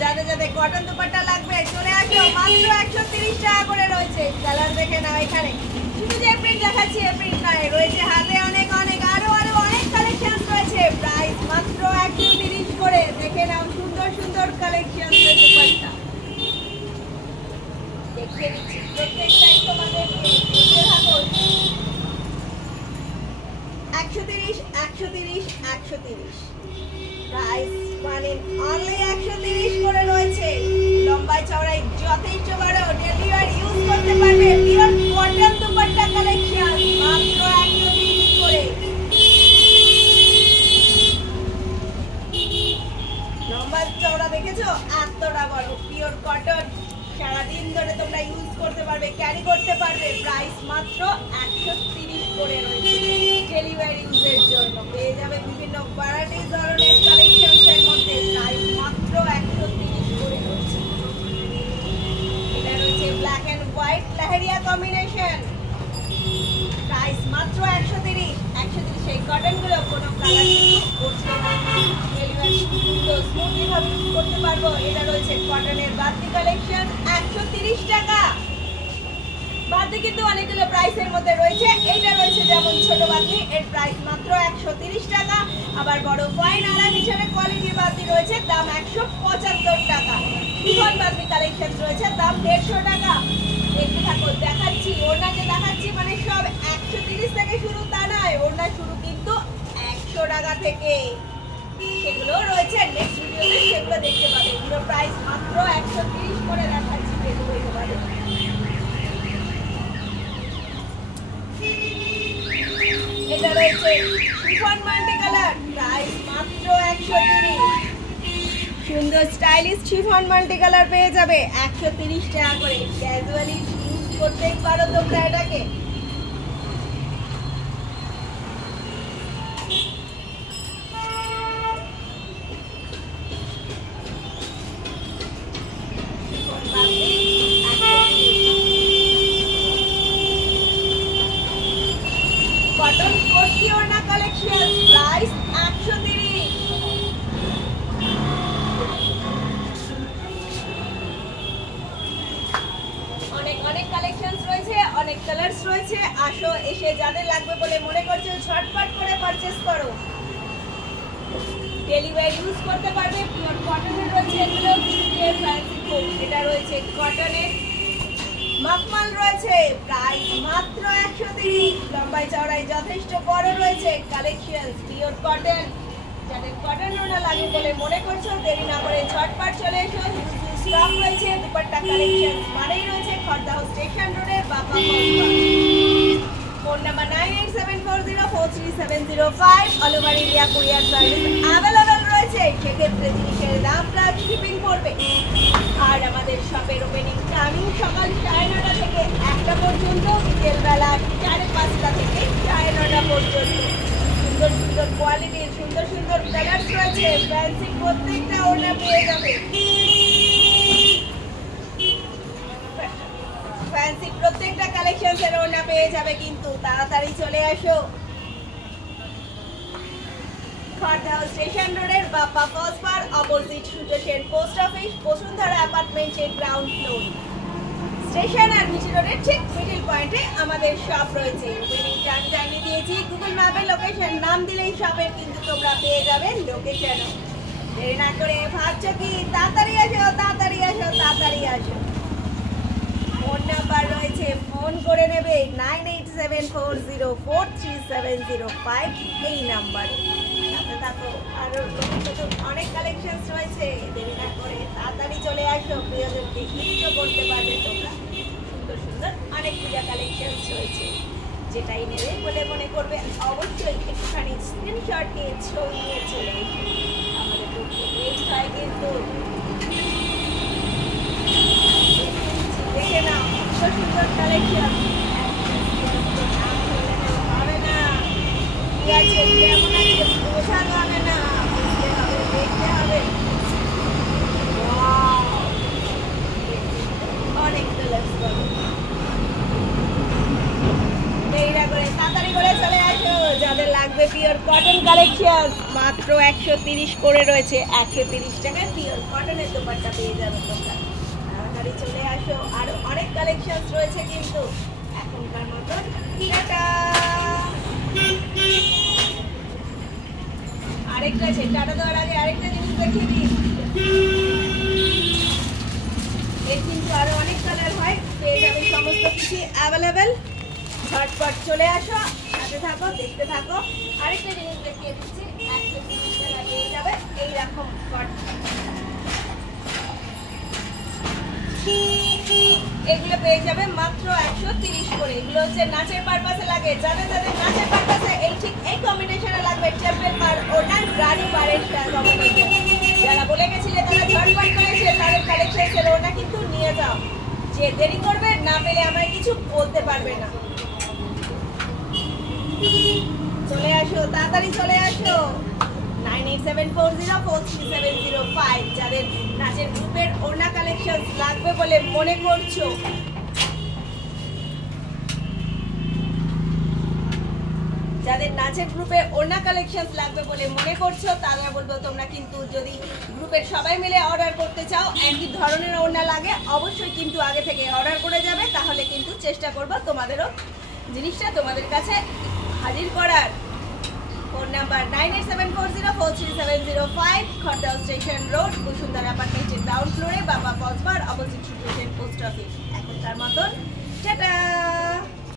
যাদের যাদের কটন দুপাট্টা লাগবে চলে আসো, মাত্র 130 টাকা করে রয়েছে। কালার দেখে নাও, এখানে শুধু যে প্রিন্ট দেখাচ্ছি এই প্রিন্ট নয়, রয়েছে হাতে অনেক অনেক আরো অনেক কালেকশন রয়েছে। প্রাইস মাত্র 130 করে। দেখে নাও সুন্দর সুন্দর কালেকশন দুপাট্টা দেখে দিচ্ছি, প্রত্যেকটাই তোমাদের দেখতে থাকো। 130 130 130 প্রাইস মানে অনলি 130 করে রয়েছে। লম্বাই চওড়াই যথেষ্ট বড়, ডেইলি ওয়্যার ইউজ করতে পারবে। পিওর কটন দুপাট্টা কালেকশন মাত্র 130 করে। লম্বা চওড়া দেখেছো, এতটা বড় পিওর কটন, সারাদিন ধরে তোমরা ইউজ করতে পারবে, ক্যারি করতে পারবে। প্রাইস মাত্র 130 করে রয়েছে। ডেইলি ওয়্যার ইউজের জন্য পেয়ে যাবে বিভিন্ন ভ্যারাইটিস ধরনের কালেকশনস এর মধ্যে। প্রাইস মাত্র 130 করে রয়েছে। এটা রয়েছে black and white leheriya combination. Price মাত্র 130 130। এই কটন গুলো কোনো কালার করছে না, ডেইলি ওয়্যার সুন্দর স্মুথলি ভাবে ইউজ করতে পারবো। এটা রয়েছে কটনের বাতি কালেকশন 130 টাকা। বাতি কিন্তু অনেকগুলো প্রাইসের মধ্যে রয়েছে। এইটা রয়েছে যেমন ছোট বাতি, এর প্রাইস মাত্র 130 টাকা। আবার বড় ফাইন আড়াই মিটারের কোয়ালিটির বাতি রয়েছে, দাম 175 টাকা। শিফন বাতি কালেকশন রয়েছে, দাম 150 টাকা। দেখতে থাকো, দেখাচ্ছি ওড়নাকে দেখাচ্ছি, মানে সব 130 থেকে শুরু তা নয়, ওড়না শুরু কিন্তু 100 টাকা থেকে। সেগুলো রয়েছে নেক্সট ভিডিওতে, সেগুলো দেখতে পাবে। এগুলো প্রাইস মাত্র 130 করে দেখাচ্ছি, যেগুলো দেখতে পাবে। এটা রয়েছে শিফন মাল্টি কালার, প্রাইস মাত্র 130। সুন্দর স্টাইলিশ শিফন মাল্টি কালার পেয়ে যাবে 130 টাকা করে। ক্যাজুয়ালি ইউজ করতেই পারো তোমরা এটাকে। কটন কোটি ওড়না কালেকশন, প্রাইস 130। অনেক অনেক কালেকশনস রয়েছে, অনেক কালারস রয়েছে। আসো, এসে যাদের লাগবে বলে মনে করছো ঝটপট করে পারচেজ করো। ডেইলি ওয়্যার ইউজ করতে পারবে। পিওর কটনের রয়েছে এগুলো, সুতির ফ্যান্সি কোট। এটা রয়েছে কটনের মখমল রয়েছে, প্রাইস মাত্র 130। লম্বাই চওড়াই যথেষ্ট বড় রয়েছে কালেকশন, পিওর কটন। যাদের কটন ওড়না লাগবে বলে মনে করছো, দেরি না করে ঝটপট চলে এসো। স্টক রয়েছে দুপাট্টা কালেকশন, মানেই রয়েছে খড়দহ স্টেশন রোডে বাপা Kasba. Phone number 9874043705। All over India courier service available রয়েছে। সেক্ষেত্রে জিনিসের দাম প্লাস শিপিং পড়বে। আর আমাদের শপের ওপেনিং টাইমিং সকাল 9:30 থেকে 1টা পর্যন্ত, বিকেলবেলা 5:30 থেকে 9:30 পর্যন্ত। সুন্দর সুন্দর কোয়ালিটির সুন্দর সুন্দর কালার্স রয়েছে। ফ্যান্সি প্রত্যেকটা ওড়না পেয়ে যাবে। ফ্যান্সি প্রত্যেকটা কালেকশনস এর ওড়না পেয়ে যাবে, কিন্তু তাড়াতাড়ি চলে আসো। খড়দহ স্টেশন রোডের বাপা কসবার opposite Surya Sen post office, Bashundhara অ্যাপার্টমেন্টের গ্রাউন্ড ফ্লোর। স্টেশন আর মিছিল রোডের ঠিক মিডল পয়েন্টে আমাদের শপ রয়েছে। ওপেনিং টাইম জানিয়ে দিয়েছি, গুগল ম্যাপের লোকেশন নাম দিলেই শপের কিন্তু তোমরা পেয়ে যাবে লোকেশনও। দেরি না করে ভাবছো কি, তাড়াতাড়ি আসো তাড়াতাড়ি আসো তাড়াতাড়ি আসো। ফোন নাম্বার রয়েছে, ফোন করে নেবে 9874043705 এই নাম্বারে। সাথে থাকো, আরো অনেক কালেকশনস রয়েছে। দেরি না করে তাড়াতাড়ি চলে আসো, প্রিয়দেরকে গিফট করতে পারবে তোমরা। সুন্দর সুন্দর অনেক পূজা কালেকশনস রয়েছে, যেটাই নেবে বলে মনে করবে অবশ্যই একটুখানি স্ক্রিনশট নিয়ে ছবি নিয়ে চলে এসো। আমাদের ওয়েস্ট হয় কিন্তু দেখে নাও, সুন্দর সুন্দর কালেকশন। হবে না কি আছে কেমন আছে বোঝা যাবে না, বুঝতে হবে, দেখতে হবে। অনেক কালার্স পাবে। দেরি না করে তাড়াতাড়ি করে চলে আসো, যাদের লাগবে পিওর কটন কালেকশন। কালেকশন মাত্র 130 করে রয়েছে। 130 টাকায় পিওর কটনের দোপাট্টা পেয়ে যাবে তোমরা। তাড়াতাড়ি চলে আসো, আরো অনেক কালেকশন রয়েছে কিন্তু এখনকার মতন টাটা। আরেকটা আছে, টাটা দেওয়ার আগে আরেকটা জিনিস দেখিয়ে দিই। এর কিন্তু আরো অনেক কালার হয়, পেয়ে যাবে সমস্ত কিছু অ্যাভেলেবেল। ঝটপট চলে আসো, সাথে থাকো, দেখতে থাকো। আরেকটা জিনিস দেখিয়ে দিচ্ছি, 130 টাকা পেয়ে যাবে এইরকম কট। এগুলো পেয়ে যাবে মাত্র 130 করে। এগুলো হচ্ছে নাচের পারপাসে লাগে, যাদের যাদের নাচের পারপাসে এই ঠিক এই কম্বিনেশনে লাগবে টেম্পল পার ওনার রানী পারের কম্বিনেশন। যারা বলে গেছিলে তারা ঝটপট করেছে, তাদের কালেকশন ওটা কিন্তু নিয়ে যাও। যে দেরি করবে না পেলে আমরা কিছু বলতে পারবে না। চলে আসো, তাড়াতাড়ি চলে আসো। 9874043705 যাদের নাচের গ্রুপের ওড়না কালেকশন লাগবে বলে মনে করছো, যাদের নাচের গ্রুপে ওড়না কালেকশন লাগবে বলে মনে করছো, তারা বলবো তোমরা কিন্তু যদি গ্রুপের সবাই মিলে অর্ডার করতে চাও, একই ধরনের ওড়না লাগে, অবশ্যই কিন্তু আগে থেকে অর্ডার করে যাবে। তাহলে কিন্তু চেষ্টা করবো তোমাদেরও জিনিসটা তোমাদের কাছে হাজির করার। Phone number 9874043705, Khardah station road, Bashundhara অ্যাপার্টমেন্টের গ্রাউন্ড ফ্লোরে, বাবা পজবার অপোজিট পোস্ট অফিস। এখনকার মতন টাটা।